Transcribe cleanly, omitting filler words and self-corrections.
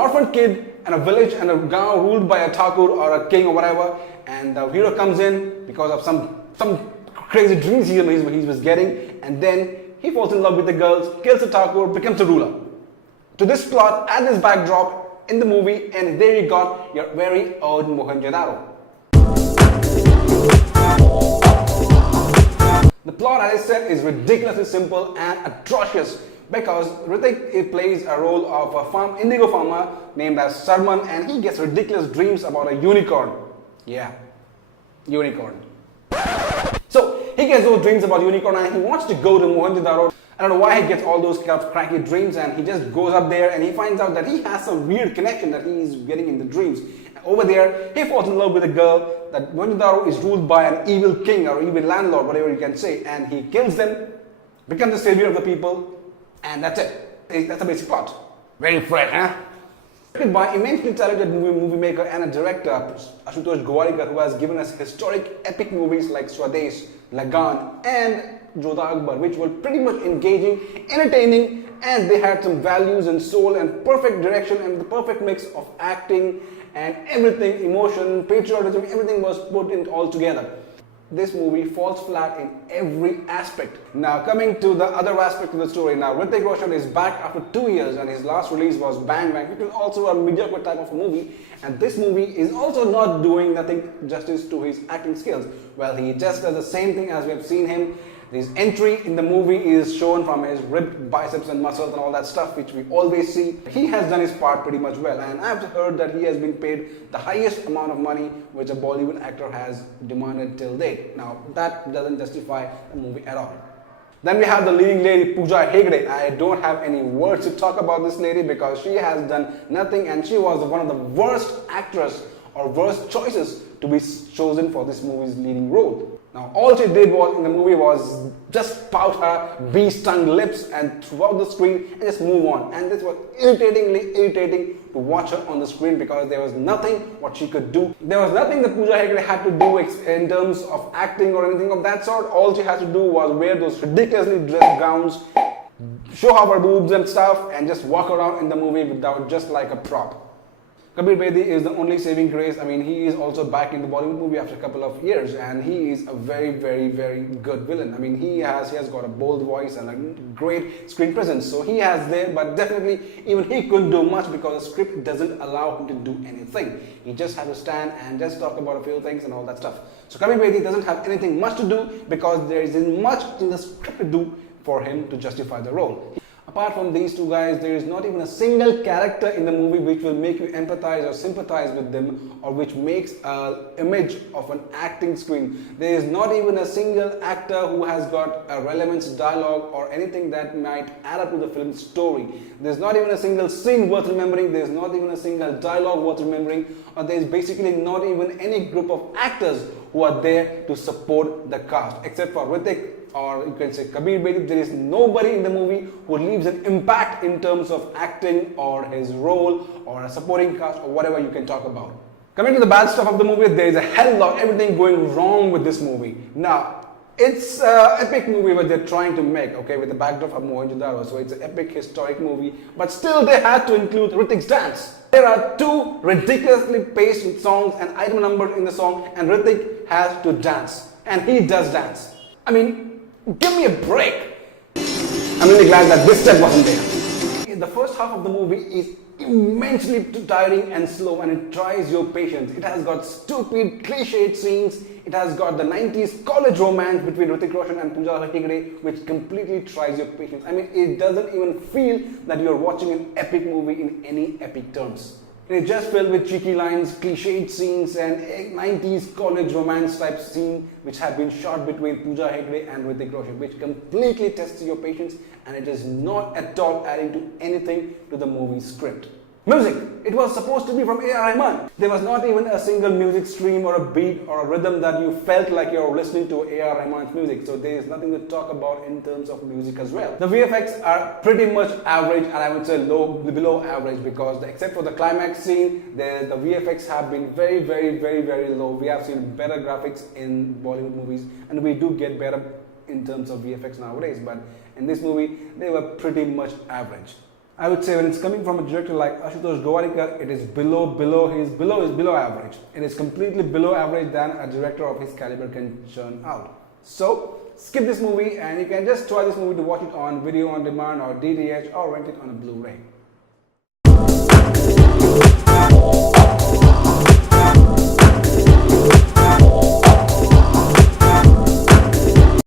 orphan kid and a village and a gaon ruled by a thakur or a king or whatever, and the hero comes in because of some crazy dreams he was getting, and then he falls in love with the girls, kills the thakur, becomes the ruler. To this plot and this backdrop in the movie, and there you got your very own Mohenjo-daro. The plot, as I said, is ridiculously simple and atrocious because Hrithik plays a role of a indigo farmer named as Sarman, and he gets ridiculous dreams about a unicorn. Yeah, unicorn. So he gets those dreams about unicorn and he wants to go to Mohenjo-daro. I don't know why he gets all those kind of cracky dreams, and he just goes up there and he finds out that he has some weird connection that he is getting in the dreams. And over there, he falls in love with a girl. That Mohenjo-daro is ruled by an evil king or evil landlord, whatever you can say, and he kills them, becomes the savior of the people, and that's it. That's the basic plot. Very fresh, huh? By immensely talented movie maker and a director, Ashutosh Gowarikar, who has given us historic epic movies like Swadesh, Lagan, and Jodha Akbar, which were pretty much engaging, entertaining, and they had some values and soul and perfect direction and the perfect mix of acting and everything, emotion, patriotism, everything was put in all together. This movie falls flat in every aspect. Now coming to the other aspect of the story, now Hrithik Roshan is back after 2 years and his last release was Bang Bang, which was also a mediocre type of a movie, and this movie is also not doing nothing justice to his acting skills. Well, he just does the same thing as we have seen him. His entry in the movie is shown from his ripped biceps and muscles and all that stuff which we always see. He has done his part pretty much well, and I've heard that he has been paid the highest amount of money which a Bollywood actor has demanded till date. Now that doesn't justify the movie at all. Then we have the leading lady Pooja Hegde. I don't have any words to talk about this lady because she has done nothing, and she was one of the worst actors or worst choices to be chosen for this movie's leading role. Now all she did was in the movie was just pout her bee-stung lips and throughout the screen and just move on, and this was irritating to watch her on the screen because there was nothing what she could do. There was nothing that Pooja Hegde had to do in terms of acting or anything of that sort. All she had to do was wear those ridiculously dressed gowns, show off her boobs and stuff, and just walk around in the movie without just like a prop. Kabir Bedi is the only saving grace. I mean, he is also back in the Bollywood movie after a couple of years, and he is a very good villain. I mean, he has got a bold voice and a great screen presence, so he has there, but definitely even he couldn't do much because the script doesn't allow him to do anything. He just has to stand and just talk about a few things and all that stuff. So Kabir Bedi doesn't have anything much to do because there isn't much in the script to do for him to justify the role. Apart from these two guys, there is not even a single character in the movie which will make you empathize or sympathize with them, or which makes an image of an acting screen. There is not even a single actor who has got a relevance dialogue or anything that might add up to the film's story. There's not even a single scene worth remembering, there's not even a single dialogue worth remembering, or there's basically not even any group of actors who are there to support the cast, except for Hrithik, or you can say Kabir Bedi. There is nobody in the movie who leaves an impact in terms of acting or his role or a supporting cast or whatever you can talk about. Coming to the bad stuff of the movie, there is a hell lot of everything going wrong with this movie. Now, it's an epic movie what they're trying to make, okay, with the backdrop of Mohenjo-daro, so it's an epic historic movie, but still they had to include Hrithik's dance. There are two ridiculously paced songs and item numbers in the song, and Hrithik has to dance, and he does dance. I mean, give me a break. I'm really glad that this step wasn't there. The first half of the movie is immensely tiring and slow, and it tries your patience. It has got stupid cliched scenes. It has got the 90s college romance between Hrithik Roshan and Pooja Hegde, which completely tries your patience. I mean, it doesn't even feel that you're watching an epic movie in any epic terms. It's just filled with cheeky lines, cliched scenes, and 90s college romance type scene which have been shot between Pooja Hegde and Hrithik Roshan, which completely tests your patience, and it is not at all adding to anything to the movie script. Music. It was supposed to be from A.R. Rahman. There was not even a single music stream or a beat or a rhythm that you felt like you're listening to A.R. Rahman's music. So there is nothing to talk about in terms of music as well. The VFX are pretty much average, and I would say below average, because except for the climax scene, the VFX have been very low. We have seen better graphics in Bollywood movies, and we do get better in terms of VFX nowadays. But in this movie, they were pretty much average. I would say when it's coming from a director like Ashutosh Gowarikar, it is below average. It is completely below average than a director of his caliber can churn out. So skip this movie and you can just try this movie to watch it on video on demand or DTH or rent it on a Blu-ray.